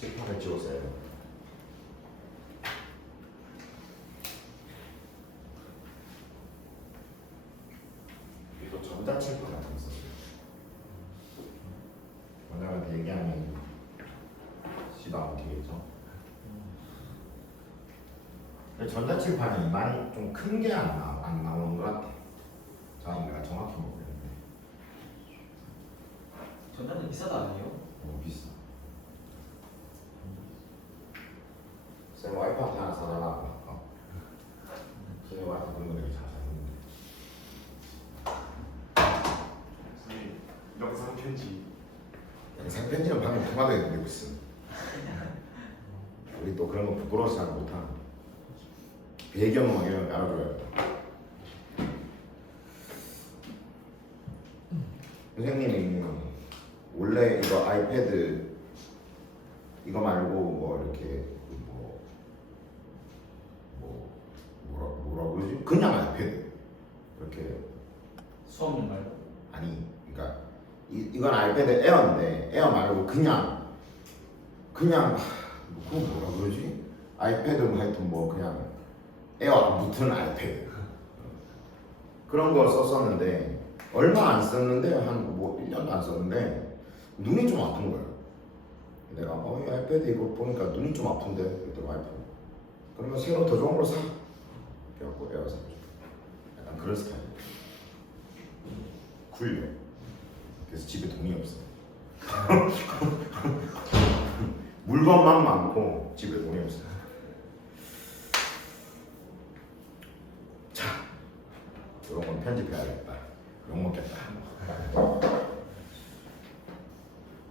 칠판을 찍었어요. 이거 전자칠판 같은 거 썼어요. 원장한테 얘기하면 씨도 안 되겠죠. 근데 전자칠판이 많이 좀 큰 게 안 나오는 것 같아. 자, 내가 정확히 모르겠는데. 전자는 비싸다 아니에요? 너무 비싸. 쌤 와이프 하나 사달라. 쌤 와이프 그런 거 되게 잘 사는데. 선생님 영상 편지 영상 편지는 방금 통화도 해드리고 있어. 우리 또 그런 거 부끄러워서 잘 못하는. 배경음악 이런 거 알아줘야 돼. 선생님이 원래 이거 아이패드 이거 말고 뭐 이렇게 뭐라 그러지? 그냥 아이패드 이렇게 수업용 말고? 아니 그러니까 이건 아이패드 에어인데 에어 말고 그냥 그거 뭐라 그러지? 아이패드 뭐 하여튼 뭐 그냥 에어 안 붙은 아이패드 그런 걸 썼었는데 얼마 안 썼는데 한 뭐 1년도 안 썼는데 눈이 좀 아픈 거야. 내가 이 아이패드 이거 보니까 눈이 좀 아픈데 그랬더니 와이프 그러면 새로 더 좋은 걸 사. 그래갖고 에어 사줘. 약간 그런 스타일. 굴려. 그래서 집에 돈이 없어. 물건만 많고 집에 돈이 없어. 자, 이런 건 편집해야겠다. 욕 먹겠다.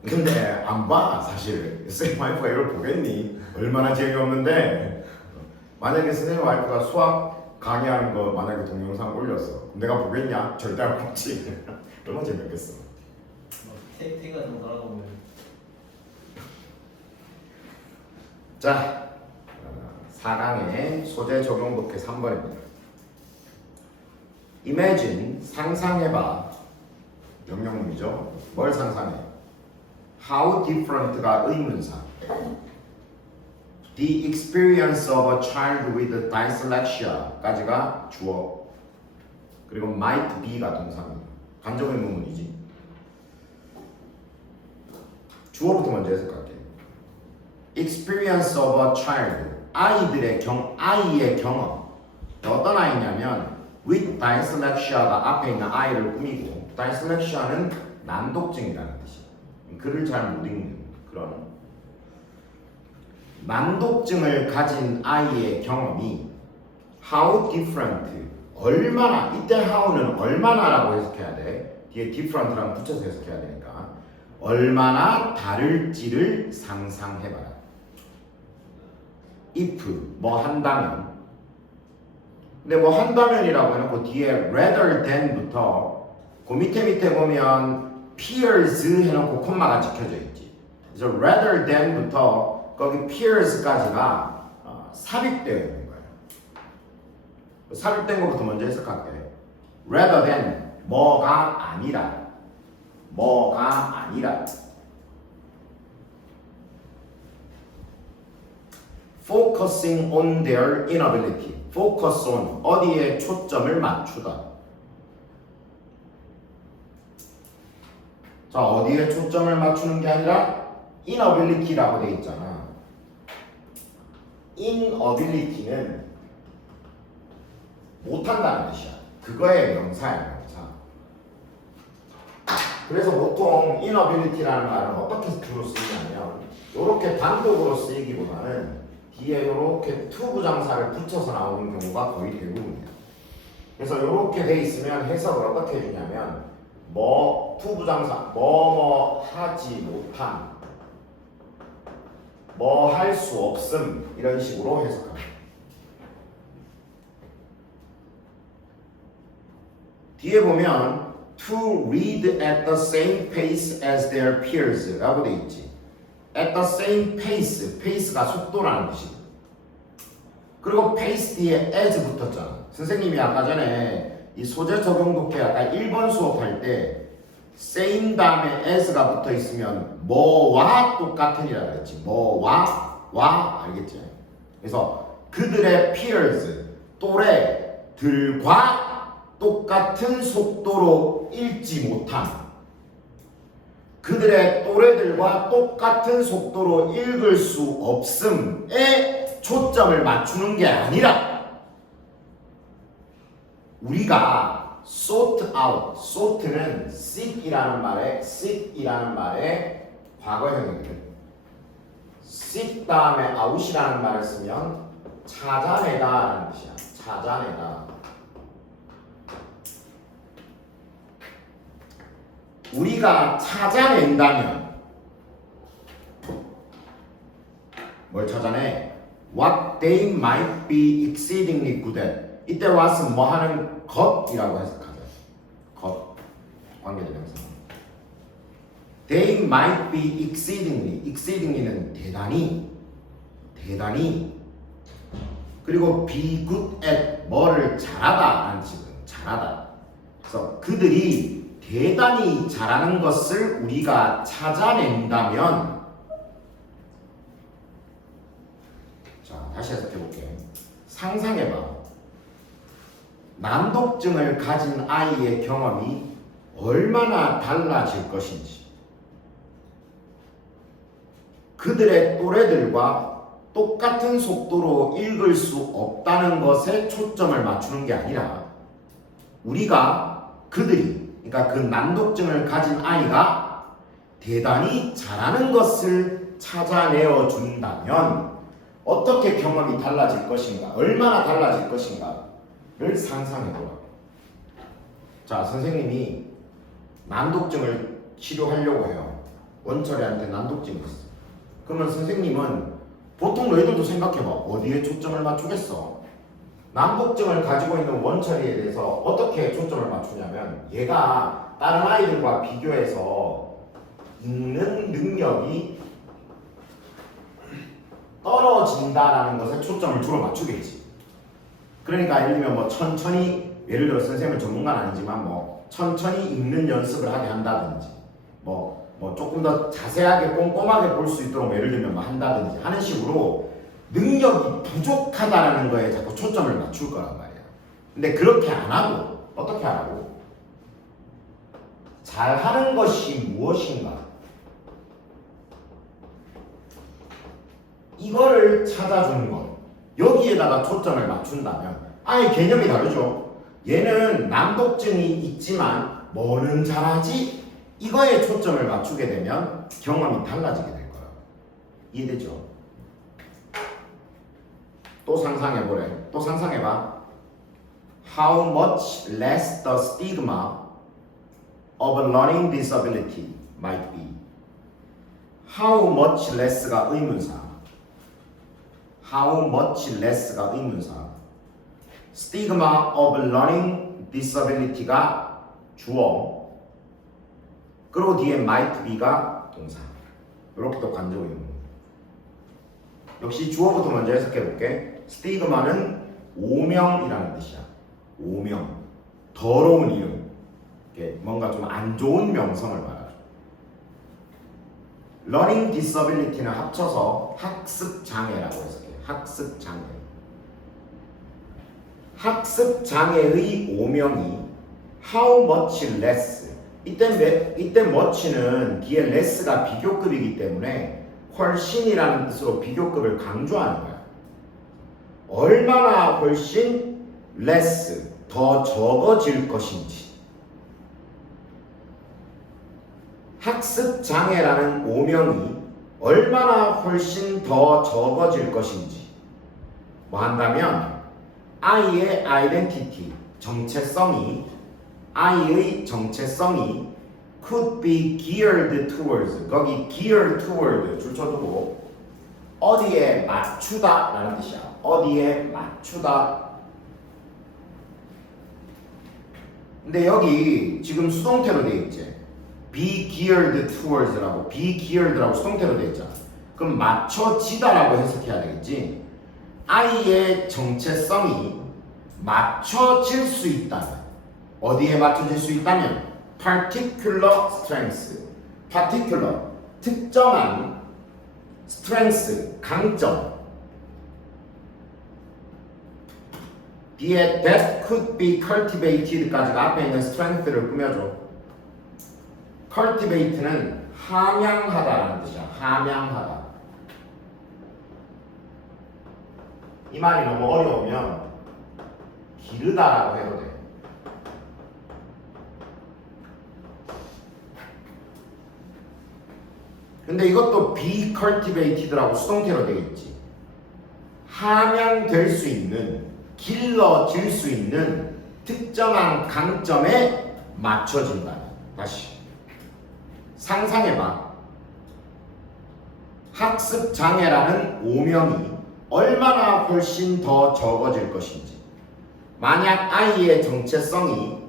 근데 안 봐. 사실 쌤 와이프가 이걸 보겠니? 얼마나 재미없는데. 만약에 선생님 와이프가 수학 강의하는 거 만약에 동영상 올렸어. 내가 보겠냐? 절대 안 보지. 얼마나 재밌겠어. 태그 같은 거 달아보면 자, 4강의 소재 적용 독해 3번입니다. Imagine, 상상해봐. 명령문이죠. 뭘 상상해? How different가 의문사. The experience of a child with dyslexia까지가 주어. 그리고 might be가 동사입니다. 간접 의문문이지. 주어부터 먼저 해석할게요. Experience of a child. 아이의 경험. 어떤 아이냐면 with dyslexia가 앞에 있는 아이를 꾸미고 dyslexia는 난독증이라는 뜻이에요. 글을 잘 못 읽는 그런 난독증을 가진 아이의 경험이 how different 얼마나 이때 how는 얼마나라고 해석해야 돼. 뒤에 different랑 붙여서 해석해야 되니까 얼마나 다를지를 상상해봐라. if 뭐 한다면 근데 뭐 한다면이라고 해놓고 뒤에 rather than부터 그 밑에 보면 peers 해놓고 콤마가 찍혀져 있지. 그래서 rather than부터 거기 peers까지가 삽입되어 있는 거예요. 삽입된 것부터 먼저 해석할게. rather than 뭐가 아니라 focusing on their inability. focus on 어디에 초점을 맞추다. 자, 어디에 초점을 맞추는 게 아니라 inability라고 돼 있잖아. inability는 못한다는 뜻이야. 그거의 명사야, 명사. 그래서 보통 inability라는 말은 어떻게 주로 쓰이냐면 이렇게 단독으로 쓰이기보다는 뒤에 이렇게 to 부장사를 붙여서 나오는 경우가 거의 대부분이야. 그래서 이렇게 돼 있으면 해석을 어떻게 해주냐면 뭐 to 부장사 뭐 하지 못함 뭐 할 수 없음 이런 식으로 해석합니다. 뒤에 보면 to read at the same pace as their peers 라고 돼 있지. at the same pace, pace가 속도라는 뜻이거든. 그리고 pace 뒤에 as 붙었잖아. 선생님이 아까 전에 이 소재 적용 독해 아까 1번 수업할 때 same 다음에 as가 붙어 있으면 뭐와 똑같으리라 그랬지. 뭐와 알겠지? 그래서 그들의 peers 또래들과 똑같은 속도로 읽지 못함. 그들의 또래들과 똑같은 속도로 읽을 수 없음에 초점을 맞추는 게 아니라 우리가 sort out, sort는 seek이라는 말의 과거형이거든. seek 다음에 out이라는 말을 쓰면 찾아내다라는 뜻이야. 찾아내다. 우리가 찾아낸다면 뭘 찾아내? What they might be exceedingly good at. 이때 what은 뭐 하는 것이라고 해석하죠. 것, 관계대명사. They might be exceedingly는 대단히. 그리고 be good at 뭐를 잘하다라는 뜻은 잘하다. 그래서 그들이 대단히 잘하는 것을 우리가 찾아낸다면, 자 다시 해석해볼게. 상상해봐. 난독증을 가진 아이의 경험이 얼마나 달라질 것인지. 그들의 또래들과 똑같은 속도로 읽을 수 없다는 것에 초점을 맞추는 게 아니라 우리가 그러니까 그 난독증을 가진 아이가 대단히 잘하는 것을 찾아내어 준다면 어떻게 경험이 달라질 것인가, 얼마나 달라질 것인가를 상상해보라고. 자, 선생님이 난독증을 치료하려고 해요. 원철이한테 난독증이 있어. 그러면 선생님은 보통 너희들도 생각해봐. 어디에 초점을 맞추겠어? 난독증을 가지고 있는 원철이에 대해서 어떻게 초점을 맞추냐면 얘가 다른 아이들과 비교해서 읽는 능력이 떨어진다라는 것에 초점을 주로 맞추겠지. 그러니까 예를 들면 뭐 천천히, 예를 들어 선생님은 전문가는 아니지만 뭐 천천히 읽는 연습을 하게 한다든지 뭐 조금 더 자세하게 꼼꼼하게 볼 수 있도록 예를 들면 뭐 한다든지 하는 식으로 능력이 부족하다는 거에 자꾸 초점을 맞출 거란 말이야. 근데 그렇게 안 하고 어떻게 하라고? 잘하는 것이 무엇인가? 이거를 찾아주는 것. 여기에다가 초점을 맞춘다면 아예 개념이 다르죠. 얘는 난독증이 있지만 뭐는 잘하지? 이거에 초점을 맞추게 되면 경험이 달라지게 될 거야. 이해되죠? 또 상상해보래. 또 상상해봐. How much less the stigma of a learning disability might be. How much less가 의문사. How much less가 의문사. Stigma of a learning disability가 주어. 그리고 뒤에 might be가 동사. 이렇게 또 간접의 의문. 역시 주어부터 먼저 해석해볼게. 스티그마는 오명이라는 뜻이야. 오명, 더러운 이름, 뭔가 좀 안 좋은 명성을 말하죠. Learning disability는 합쳐서 학습장애라고 해석해. 학습장애. 학습장애의 오명이 how much less. 이때 much는 뒤에 less가 비교급이기 때문에 훨씬이라는 뜻으로 비교급을 강조하는 거야. 얼마나 훨씬 less, 더 적어질 것인지. 학습장애라는 오명이 얼마나 훨씬 더 적어질 것인지 뭐 한다면 아이의 아이덴티티, 아이의 정체성이 could be geared towards, 거기 geared toward 줄 쳐두고 어디에 맞추다 라는 뜻이야. 어디에 맞추다. 근데 여기 지금 수동태로 돼 있지. be geared towards라고, be geared라고 수동태로 돼 있잖아. 그럼 맞춰지다라고 해석해야 되겠지. 아이의 정체성이 맞춰질 수 있다면, 어디에 맞춰질 수 있다면 particular strength. particular 특정한 strength 강점. 뒤에 that could be cultivated까지가 앞에 있는 strength를 꾸며줘. cultivate는 함양하다라는 뜻이야. 함양하다. 이 말이 너무 어려우면 기르다라고 해도 돼. 근데 이것도 be cultivated라고 수동태로 되어 있지. 함양될 수 있는, 길러질 수 있는 특정한 강점에 맞춰진다. 다시 상상해봐. 학습 장애라는 오명이 얼마나 훨씬 더 적어질 것인지. 만약 아이의 정체성이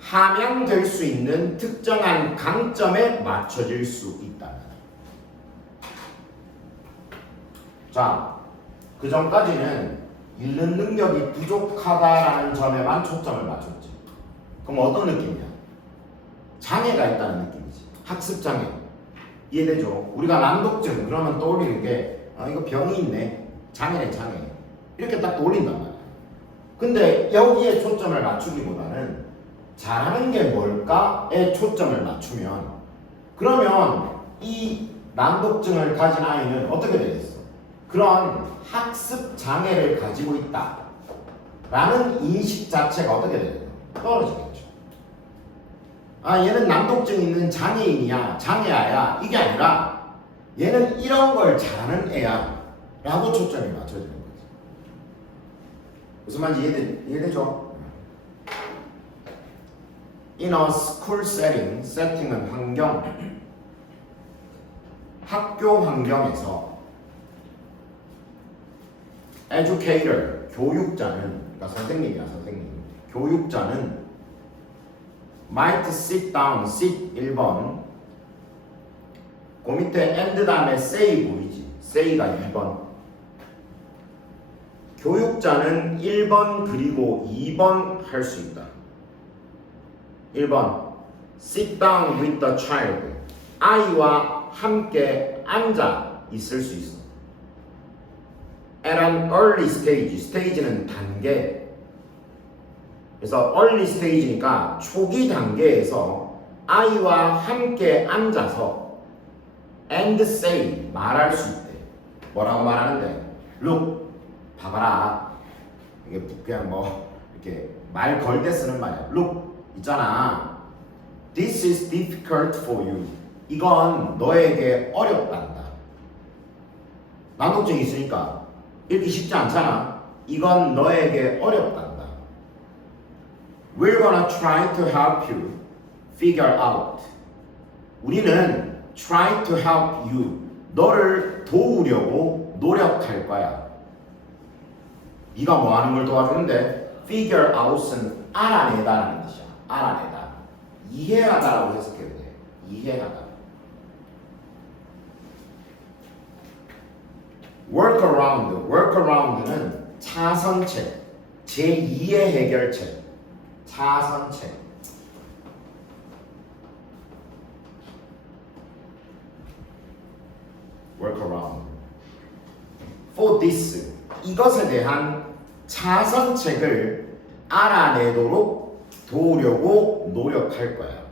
함양될 수 있는 특정한 강점에 맞춰질 수 있다. 자, 그 전까지는 읽는 능력이 부족하다라는 점에만 초점을 맞췄지. 그럼 어떤 느낌이야? 장애가 있다는 느낌이지. 학습 장애. 이해되죠? 우리가 난독증 그러면 떠올리는 게 이거 병이 있네. 장애네, 장애. 이렇게 딱 떠올린단 말이야. 근데 여기에 초점을 맞추기보다는 잘하는 게 뭘까에 초점을 맞추면 그러면 이 난독증을 가진 아이는 어떻게 되겠어? 그런 학습 장애를 가지고 있다 라는 인식 자체가 어떻게 되냐? 떨어지겠죠. 얘는 난독증 있는 장애인이야, 장애아야, 이게 아니라 얘는 이런 걸 잘하는 애야 라고 초점이 맞춰지는 거지. 무슨 말인지 이해되죠? In a school setting, 세팅은 환경, 학교 환경에서 educator, 교육자는, 그러니까 선생님이야, 선생님. 교육자는 might sit down, sit 1번. 그 밑에 and 다음에 say 보이지? say가 2번. 교육자는 1번 그리고 2번 할 수 있다. 1번 sit down with the child. 아이와 함께 앉아 있을 수 있어. At an early stage. stage는 단계. 그래서 early stage니까 초기 단계에서 아이와 함께 앉아서 and say 말할 수 있대. 뭐라고 말하는데? Look, 봐봐라. 이게 그냥 뭐 이렇게 말 걸 때 쓰는 말이야. Look, 있잖아. This is difficult for you. 이건 너에게 어렵단다. 난독증이 있으니까 읽기 쉽지 않잖아. 이건 너에게 어렵단다. We're gonna try to help you figure out. 우리는 try to help you. 너를 도우려고 노력할 거야. 네가 뭐 하는 걸 도와주는데 figure out은 알아내다라는 뜻이야. 알아내다. 이해하다라고 해석해도 돼. 이해하다. workaround. workaround는 차선책, 제2의 해결책. 차선책. workaround. for this. 이것에 대한 차선책을 알아내도록 도우려고 노력할 거야.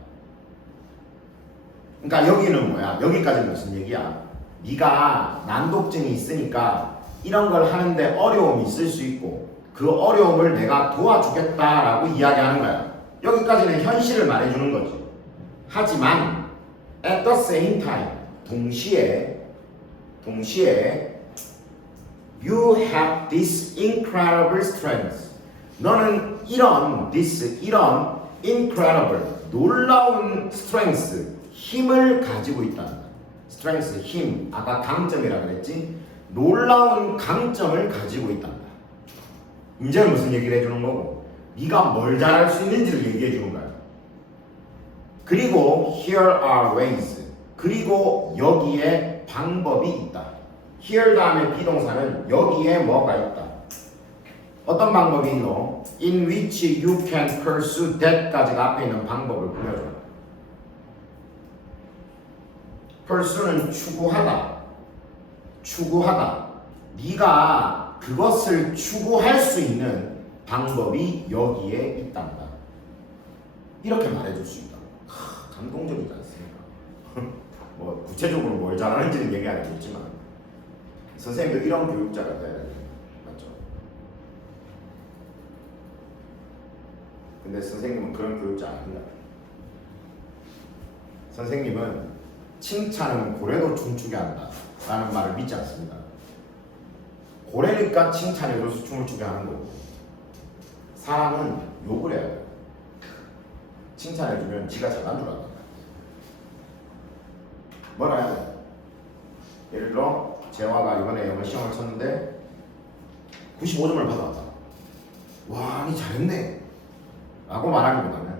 그러니까 여기는 뭐야? 여기까지는 무슨 얘기야? 네가 난독증이 있으니까 이런 걸 하는데 어려움이 있을 수 있고 그 어려움을 내가 도와주겠다라고 이야기하는 거야. 여기까지는 현실을 말해주는 거지. 하지만 at the same time 동시에 you have this incredible strength. 너는 이런 incredible 놀라운 strength 힘을 가지고 있다. strength 힘 아까 강점이라고 그랬지. 놀라운 강점을 가지고 있다. 이제는 무슨 얘기를 해주는 거고 네가 뭘 잘할 수 있는지를 얘기해 주는 거야. 그리고 here are ways. 그리고 여기에 방법이 있다. here 다음에 비동사는 여기에 뭐가 있다. 어떤 방법이 있노? In which you can pursue that까지가 앞에 있는 방법을 보여줘. pursue는 추구하다. 추구하다. 네가 그것을 추구할 수 있는 방법이 여기에 있단다. 이렇게 말해줄 수 있다. 감동적이지 않습니까? 뭐 구체적으로 뭘 잘하는지는 얘기 안 해줬지만 선생님도 이런 교육자가 돼야 돼요. 맞죠? 근데 선생님은 그런 교육자 아닙니다. 선생님은 칭찬은 고래도 춤추게 한다 라는 말을 믿지 않습니다. 고래니까 칭찬해줘서 춤을 추게 하는 거고 사람은 욕을 해야 돼요. 칭찬해주면 지가 잘난 줄 안다. 뭐라 해야 돼? 예를 들어 재화가 이번에 영어 시험을 쳤는데 95점을 받아왔다. 와, 니 잘했네 라고 말하기보다는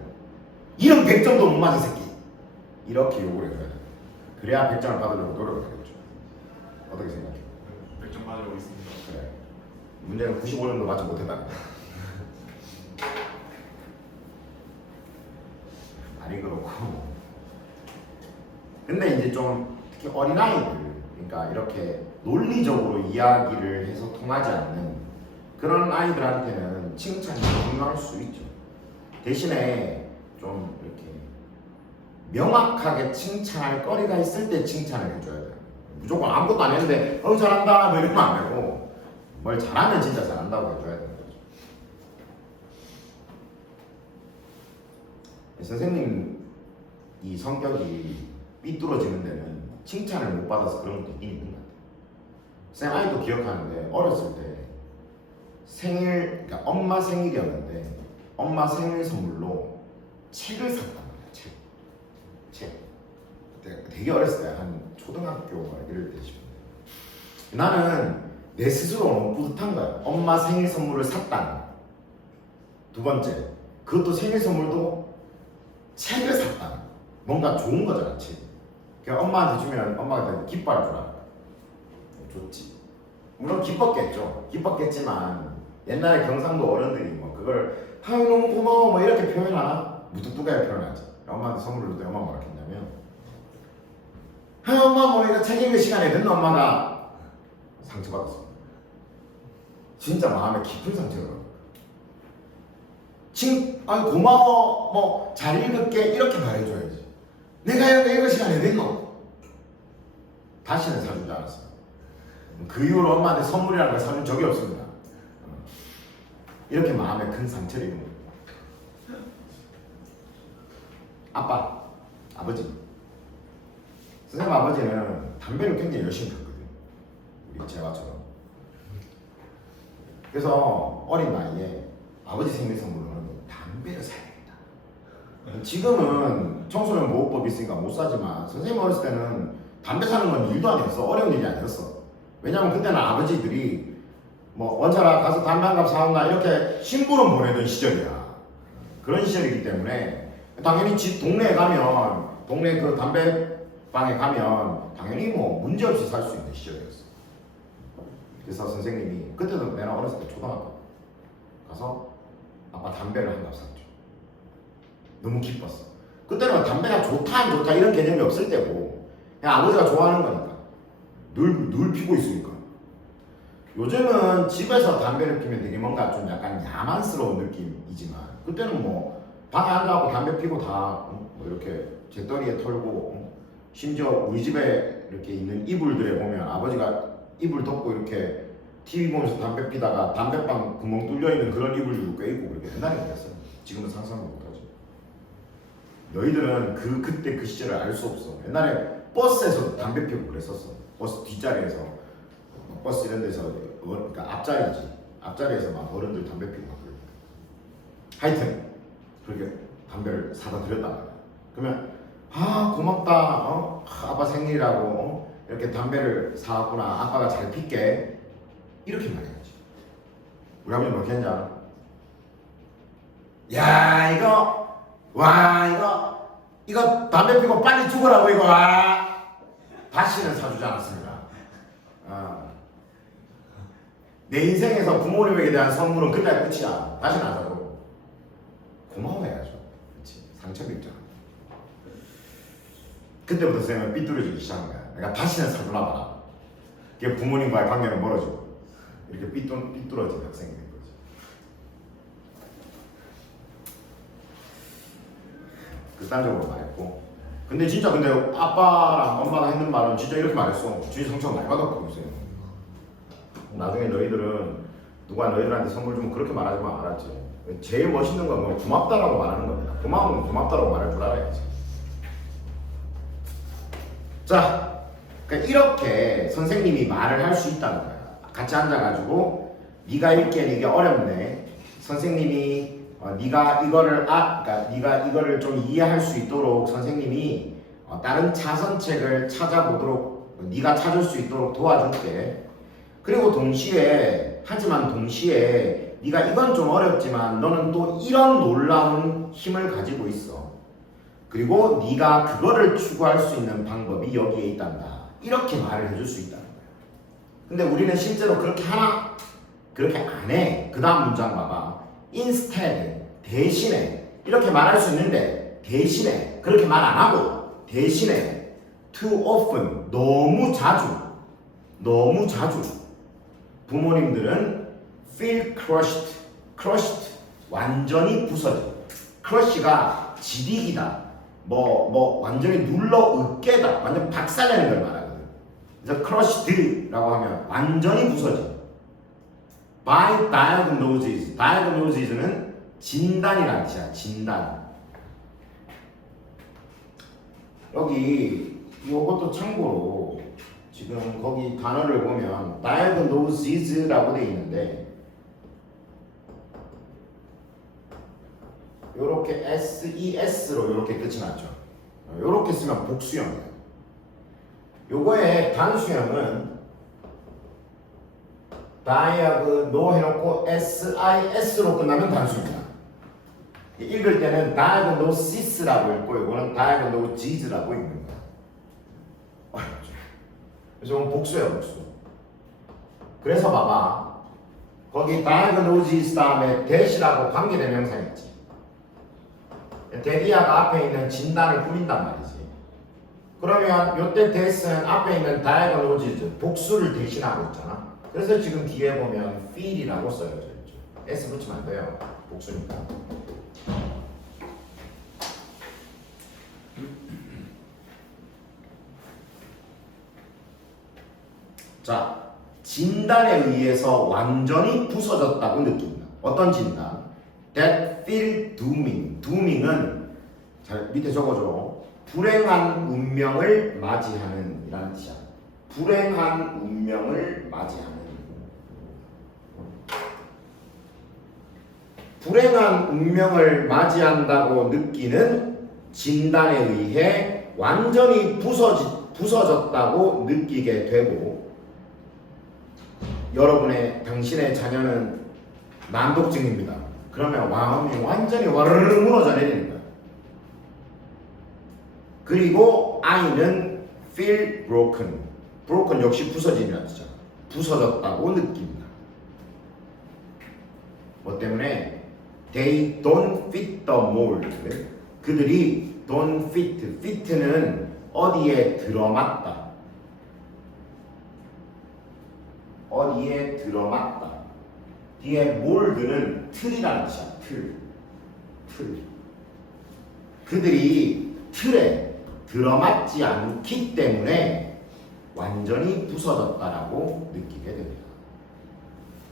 이런 100점도 못 맞은 새끼 이렇게 욕을 해야 돼. 그래야 100점을 받으려고 노력을 하겠죠. 어떻게 생각해? 100점 맞으고 있습니다. 그래. 문제는 95점도 맞지 못했다. 아니 그렇고 근데 이제 좀 특히 어린아이들 그러니까 이렇게 논리적으로 이야기를 해서 통하지 않는 그런 아이들한테는 칭찬이 중요할 수 있죠. 대신에 좀 이렇게 명확하게 칭찬할 거리가 있을 때 칭찬을 해줘야 돼요. 무조건 아무것도 안 했는데 잘한다 뭐 이러면 안 되고 뭘 잘하면 진짜 잘한다고 해줘야 되는 거죠. 선생님 이 성격이 삐뚤어지는 데는 칭찬을 못 받아서 그런 것도 있긴 있는 것 같아요. 쌤 아직도 기억하는데 어렸을 때 생일, 그러니까 엄마 생일이었는데 엄마 생일 선물로 책을 샀단 말이야. 책. 되게 어렸을 때 한 초등학교 이럴 때 싶은데 나는 내 스스로 너무 뿌듯한 거야. 엄마 생일 선물을 샀다는. 두 번째, 그것도 생일 선물도 책을 샀다는. 뭔가 좋은 거잖아, 책. 그러니까 엄마한테 주면 엄마가 되게 기뻐할 줄 알아. 좋지. 물론 기뻤겠죠. 기뻤겠지만 옛날에 경상도 어른들이 뭐 그걸 아유 너무 고마워 뭐 이렇게 표현하나? 무뚝뚝하게 표현하지. 엄마한테 선물을 줬더니 엄마가 뭐라 했냐면 아유 엄마 뭐 이거 책 읽을 시간에 됐나 엄마가 상처받았어. 진짜 마음에 깊은 상처를 받았어. 아유 고마워 뭐 잘 읽을게 이렇게 말해줘야지. 내가 이거 읽을 시간에 됐노? 다시는 사주지 않았어요. 그 이후로 엄마한테 선물이라는 걸 사준 적이 없습니다. 이렇게 마음에 큰 상처를 입은 거예요. 아버지. 선생님 아버지는 담배를 굉장히 열심히 폈거든요. 우리 재화처럼. 그래서 어린 나이에 아버지 생일 선물로는 담배를 사야 됩니다. 지금은 청소년 보호법이 있으니까 못 사지만 선생님 어렸을 때는 담배 사는 건 일도 아니었어. 어려운 일이 아니었어. 왜냐면 그때는 아버지들이 뭐 원차라 가서 담배 한 갑 사온다 이렇게 심부름 보내던 시절이야. 그런 시절이기 때문에 당연히 집 동네에 가면 동네 그 담배방에 가면 당연히 뭐 문제없이 살 수 있는 시절이었어. 그래서 선생님이 그때도 내가 어렸을 때 초등학교 가서 아빠 담배를 한 갑 샀죠. 너무 기뻤어. 그때는 담배가 좋다 안 좋다 이런 개념이 없을 때고 그냥 아버지가 좋아하는 거니까 늘 피고 있으니까. 요즘은 집에서 담배를 피면 되게 뭔가 좀 약간 야만스러운 느낌이지만 그때는 뭐 방에 앉아갖고 담배 피고 다 뭐 이렇게 재떨이에 털고 심지어 우리 집에 이렇게 있는 이불들에 보면 아버지가 이불 덮고 이렇게 TV 보면서 담배 피다가 담배방 구멍 뚫려 있는 그런 이불들도 꽤 있고 그렇게 옛날에 그랬어요. 지금은 상상도 못하지. 너희들은 그때 그 시절을 알 수 없어. 옛날에 버스에서 담배 피우고 그랬었어. 버스 뒷자리에서 버스 이런 데서 그러니까 앞자리에서 막 어른들 담배 피우고 막 그래. 하여튼 그렇게 담배를 사다 드렸단 말이야. 그러면 고맙다 아빠 생일이라고 이렇게 담배를 사왔구나 아빠가 잘 필게 이렇게 말해야지. 우리 아버지 뭐 했는지 알아? 야 이거 담배 피고 빨리 죽으라고 이거 다시는 사주지 않았습니다. 내 인생에서 부모님에게 대한 선물은 그날 끝이야. 다시는 안 사고. 고마워해야죠. 그렇지. 상처도 있잖아. 그때부터 쌤은 삐뚤어지기 시작한 거야. 내가 다시는 사주나 봐라. 그게 부모님과의 관계는 멀어지고 이렇게 삐뚤어진 학생이 된 거지. 극단적으로 말했고. 근데 진짜 근데 아빠랑 엄마가 했는 말은 진짜 이렇게 말했어. 진짜 상처 많이 받았거든 쌤. 나중에 너희들은 누가 너희들한테 선물 주면 그렇게 말하지 마. 알았지? 제일 멋있는 건 뭐 고맙다라고 말하는 겁니다. 고마우면 고맙다라고 말할 줄 알아야지. 자, 그러니까 이렇게 선생님이 말을 할 수 있다는 거야. 같이 앉아가지고 네가 읽기엔 이게 어렵네. 선생님이 네가 이거를 그러니까 네가 이거를 좀 이해할 수 있도록 선생님이 다른 자선책을 찾아보도록 네가 찾을 수 있도록 도와줄게. 그리고 하지만 동시에 네가 이건 좀 어렵지만 너는 또 이런 놀라운 힘을 가지고 있어. 그리고 네가 그거를 추구할 수 있는 방법이 여기에 있단다. 이렇게 말을 해줄 수 있다는 거야. 근데 우리는 실제로 그렇게 안 해. 그 다음 문장 봐봐. instead, 대신에 이렇게 말할 수 있는데 대신에 그렇게 말 안 하고 대신에 too often, 너무 자주 부모님들은 feel crushed, 완전히 부서져. crush가 지리기다. 완전히 눌러 으깨다. 완전 박살내는 걸 말하거든. 그래서 crushed라고 하면 완전히 부서져. by diagnosis는 진단이라는 뜻이야. 진단. 여기 이것도 참고로 지금 거기 단어를 보면 diagnosis라고 돼 있는데 요렇게 SES로 요렇게 끝이 났죠. 요렇게 쓰면 복수형이에요. 요거의 단수형은 diagnose 해놓고 SIS로 끝나면 단수입니다. 읽을 때는 diagnosis라고 읽고 이거는 diagnosis라고 읽는 거야. 어렵죠. 그래서 이건 복수야, 복수. 그래서 봐봐. 거기 diagnosis 다음에 that이라고 관계대명사 있지. 데리아가 앞에 있는 진단을 꾸민단 말이지. 그러면 요때 that은 앞에 있는 diagnosis, 복수를 대신하고 있잖아. 그래서 지금 뒤에 보면 feel이라고 써여져 있죠. S 붙이면 안 돼요. 복수니까. 자, 진단에 의해서 완전히 부서졌다고 느낀다. 어떤 진단? That feel dooming. dooming은 잘 밑에 적어줘. 불행한 운명을 맞이하는 이라는 뜻이야. 불행한 운명을 맞이하는. 불행한 운명을 맞이한다고 느끼는 진단에 의해 완전히 부서졌다고 느끼게 되고, 당신의 자녀는 난독증입니다. 그러면 마음이 완전히 와르르 무너져 내리는 거야. 그리고 아이는 feel broken. broken 역시 부서짐이라는 뜻이죠. 부서졌다고 느낍니다. 뭐 때문에? They don't fit the mold. 그들이 don't fit. fit는 어디에 들어맞다. 어디에 들어맞다. 뒤에 mold는 틀이라는 뜻이야. 틀. 그들이 틀에 들어맞지 않기 때문에 완전히 부서졌다라고 느끼게 됩니다.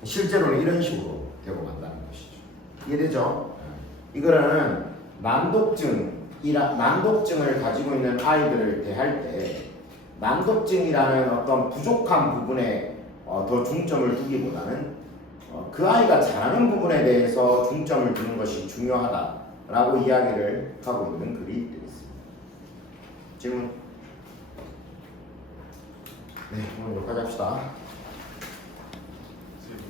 실제로는 이런 식으로 되고 만다는 것이죠. 이해되죠? 이거는 난독증을 가지고 있는 아이들을 대할 때 난독증이라는 어떤 부족한 부분에 더 중점을 두기보다는 그 아이가 잘하는 부분에 대해서 중점을 두는 것이 중요하다라고 이야기를 하고 있는 글이 되겠습니다. 질문? 네, 오늘 여기까지 합시다.